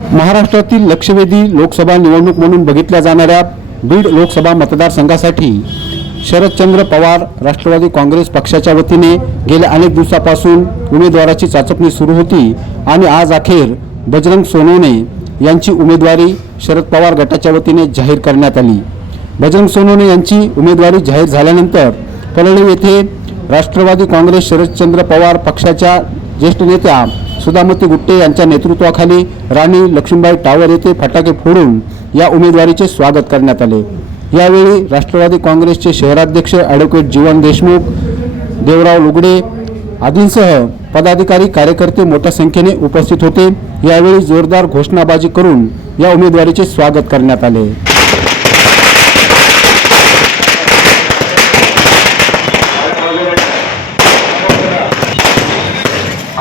महाराष्ट्रातील लक्षवेधी लोकसभा निवडणूक म्हणून बघितल्या जाणाऱ्या बीड लोकसभा मतदारसंघासाठी शरदचंद्र पवार राष्ट्रवादी काँग्रेस पक्षाच्या वतीने गेल्या अनेक दिवसापासून उमेदवाराची चाचपणी सुरू होती आणि आज अखेर बजरंग सोनवणे यांची उमेदवारी शरद पवार गटाच्या वतीने जाहीर करण्यात आली. बजरंग सोनवणे यांची उमेदवारी जाहीर झाल्यानंतर परळी येथे राष्ट्रवादी काँग्रेस शरदचंद्र पवार पक्षाच्या ज्येष्ठ नेत्या सुधामती गुट्टे यांच्या नेतृत्वाखाली राणी लक्ष्मीबाई टावर येथे फटाके फोडून या उमेदवारीचे स्वागत करण्यात आले. यावेळी राष्ट्रवादी काँग्रेसचे शहराध्यक्ष ॲडव्होकेट जीवन देशमुख देवराव लुगडे आदींसह पदाधिकारी कार्यकर्ते मोठ्या संख्येने उपस्थित होते. यावेळी जोरदार घोषणाबाजी करून या उमेदवारीचे स्वागत करण्यात आले.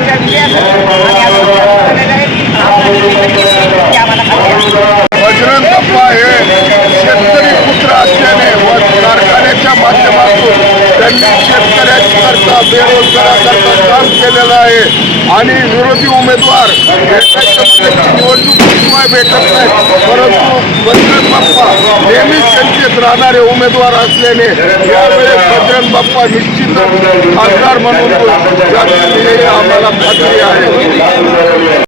खात्री आहे बजरंग बाप्पा हे शेतकरी पुत्र असल्याने व कारखान्याच्या माध्यमातून त्यांनी शेतकऱ्यांकरता बेरोजगाराकरता काम केलेलं आहे. आणि विरोधी उमेदवार भेटायचं म्हणजे निवडणुकीशिवाय भेटत नाही परंतु बजरंग बाप्पा नेहमीच त्यांचेच राहणारे उमेदवार असल्याने यावेळेस बजरंग बाप्पा निश्चित खासदार म्हणून आम्हाला खात्री आहे.